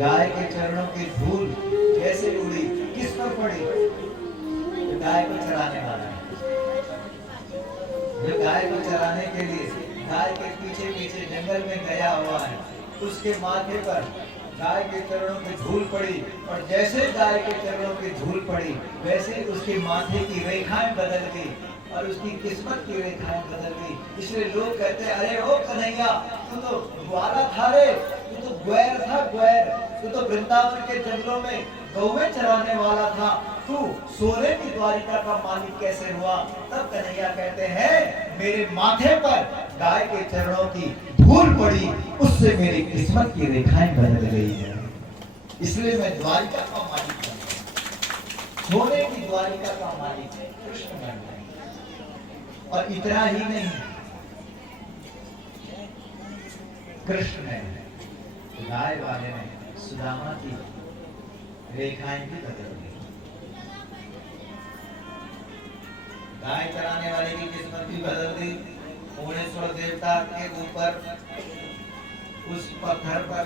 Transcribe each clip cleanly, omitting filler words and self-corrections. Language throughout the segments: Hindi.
गाय के चरणों की धूल कैसे उड़ी, किस पर पड़ी? तो गाय को चराने वाला है, जो गाय को चराने के लिए गाय के पीछे पीछे जंगल में गया हुआ है, उसके माथे पर गाय के चरणों की धूल पड़ी, और जैसे गाय के चरणों की धूल पड़ी वैसे उसके माथे की रेखाएं बदल गई और उसकी किस्मत की रेखाएं बदल गई। इसलिए लोग कहते हैं, अरे ओ कन्हैया, तू तो ग्वाला था रे, तू तो ग्वैर था, ग्वैर, तू तो वृंदावन के जंगलों में गौवें चराने वाला था, तू सोने की द्वारिका का मालिक कैसे हुआ? तब कन्हैया कहते हैं, मेरे माथे पर गाय के चरणों की धूल पड़ी, उससे मेरी किस्मत की रेखाएं बदल गई है, इसलिए मैं द्वारिका का मालिक बन गया, सोने की द्वारिका का मालिक है, कृष्ण बन गया। और इतना ही नहीं, कृष्ण ने, गाय वाले ने सुदामा की रेखाएं भी बदल दी। गाय चराने वाले की किस्मत भी बदल दी। भुवनेश्वर देवता के ऊपर उस पत्थर पर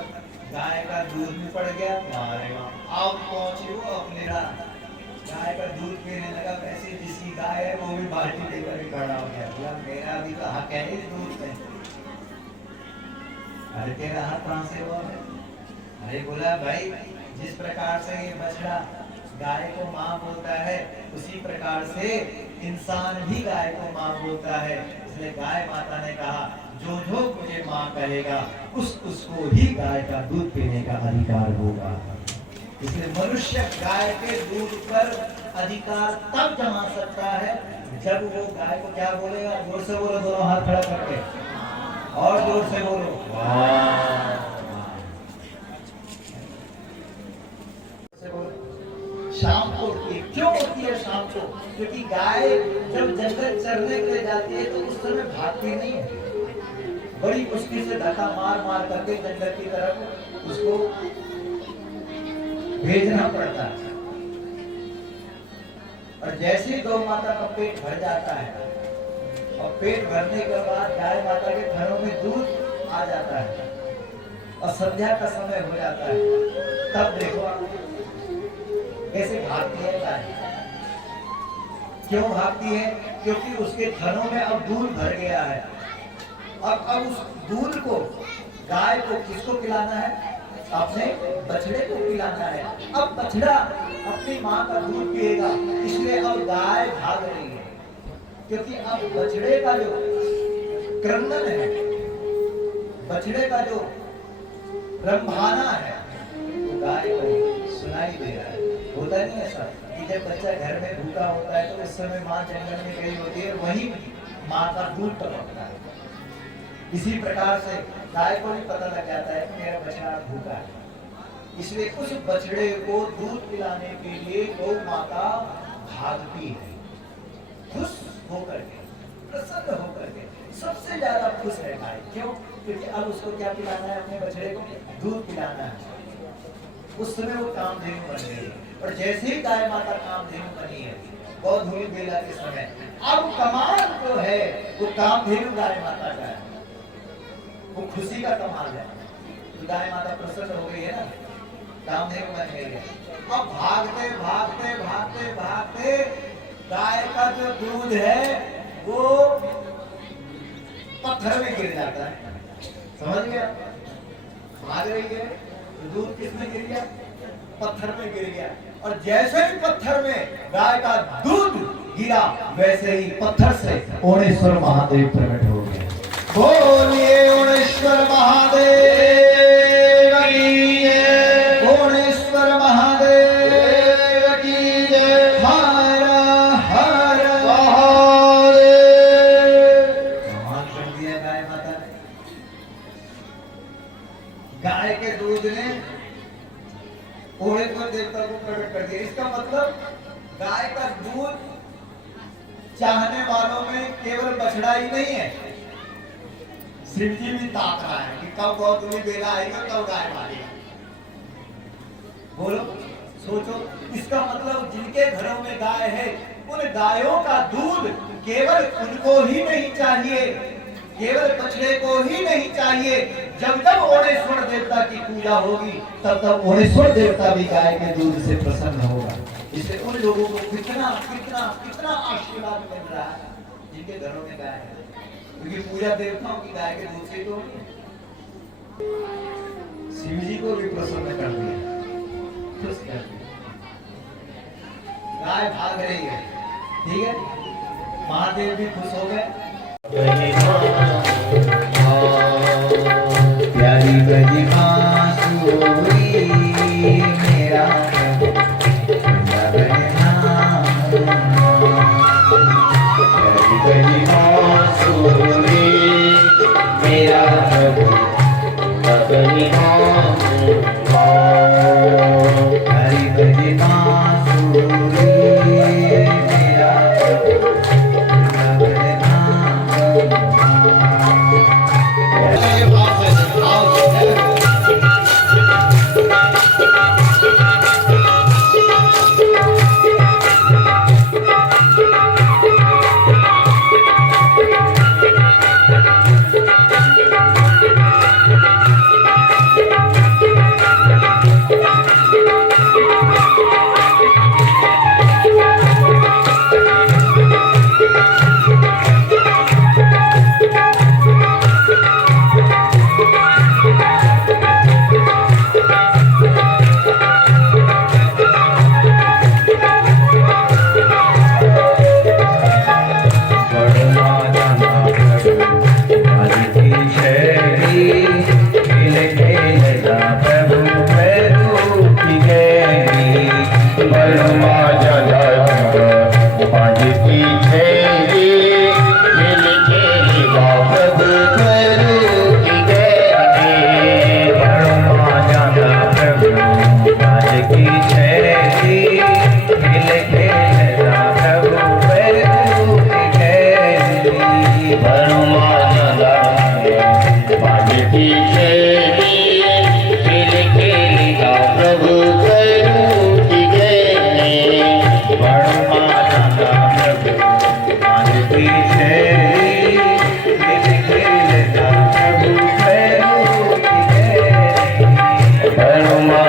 गाय का दूध भी पड़ गया। अब पहुंचे वो अपने गाय का दूध पीने लगा। वैसे जिसकी गाय है वो भी बाल्टी लेकर भी खड़ा हो गया, मेरा भी तो हक है इस दूध में। अरे तेरा हक कहां से हुआ है? अरे बोला, भाई जिस प्रकार से ये बछड़ा गाय को माँ बोलता है, उसी प्रकार से इंसान भी गाय को माँ बोलता है। इसलिए गाय माता ने कहा, जो जो मुझे माँ कहेगा उसको ही गाय का दूध पीने का अधिकार होगा। इसलिए मनुष्य गाय के दूध पर अधिकार तब जमा सकता है जब वो गाय को क्या बोलेगा। जोर से बोलो, दोनों हाथ खड़ा करके, और जोर से बोलो, शाम को। क्यों होती है शाम को? क्योंकि गाय जब जंगल चरने के लिए जाती है तो उस समय भागती नहीं है, बड़ी मुश्किल से धक्का मार मार करके जंगल की तरफ उसको भेजना पड़ता है। और जैसे ही गौ माता का पेट भर जाता है, और पेट भरने के बाद गाय माता के घरों में दूध आ जाता है और संध्या का समय हो जाता है, तब देखो कैसे भागती है गाय। क्यों भागती है? क्योंकि उसके थनों में अब दूध भर गया है। अब उस दूध को गाय को किसको पिलाना है? अपने बछड़े को पिलाना है। अब बछड़ा अपनी माँ का दूध पिएगा, इसलिए अब गाय भाग रही है। क्योंकि अब बछड़े का जो क्रंदन है, बछड़े का जो रंभाना है, वो गाय को सुनाई दे रहा है। होता नहीं ऐसा कि जब बच्चा घर में भूखा होता है तो उस समय माँ जंगल में गई होती है, वही माँ का दूध टपकता है। इसी प्रकार से गाय को भी पता लग जाता है कि मेरा बछड़ा भूखा है, इसलिए उस बछड़े को दूध पिलाने के लिए गौ माता भागती है, खुश होकर के, प्रसन्न होकर के। सबसे ज्यादा खुश है गाय। क्यों? क्योंकि अब उसको क्या पिलाना है? अपने बछड़े को दूध पिलाना है। उस समय वो कामधेनु बन गई है। और जैसे ही गाय माता कामधेनु बनी है, गौधूली बेला के समय, अब कमाल जो है वो कामधेनु गाय माता का है, वो खुशी का कमाल है। तो गाय माता प्रसन्न हो गई है ना, कामधेनु बन गई है। अब भागते भागते भागते भागते गाय का जो दूध है वो पत्थर में गिर जाता है। समझ गया? भाग रही है, दूध किसमें गिर गया? पत्थर में गिर गया। और जैसे ही पत्थर में गाय का दूध गिरा, वैसे ही पत्थर से ओणेश्वर महादेव प्रकट हो गए। बोलिए ओणेश्वर महादेव की जय, ओणेश्वर महादेव की जय। हर हर महादेव। कमाल कर दिया गाय माता ने। गाय के दूध ने ओणेश्वर देवता को प्रकट कर दिया। इसका मतलब गाय का दूध चाहने वालों में केवल बछड़ा ही नहीं है, शिव जी भी ताक रहा है कि कब गौतमी बेला आएगा, कब गाय मारेगा। बोलो, सोचो। इसका मतलब जिनके घरों में गाय है, उन गायों का दूध केवल उनको ही नहीं चाहिए, केवल बछड़े को ही नहीं चाहिए, जब जब ओणेश्वर देवता की पूजा होगी तब तब ओणेश्वर देवता भी गाय के दूध से प्रसन्न होगा। इससे उन लोगों को कितना कितना कितना आशीर्वाद मिल रहा है जिनके घरों में गाय है, क्योंकि पूजा देवताओं की गाय के दूध से तो होगी। शिव जी को भी प्रसन्न कर दिया, खुश कर दिया। गाय भाग रही है, ठीक है, महादेव भी खुश हो गए। प्यारी बजी बांसुरी मेरा प्यारी बजी बांसुरी मेरा प्यारी बजी बांसुरी Hare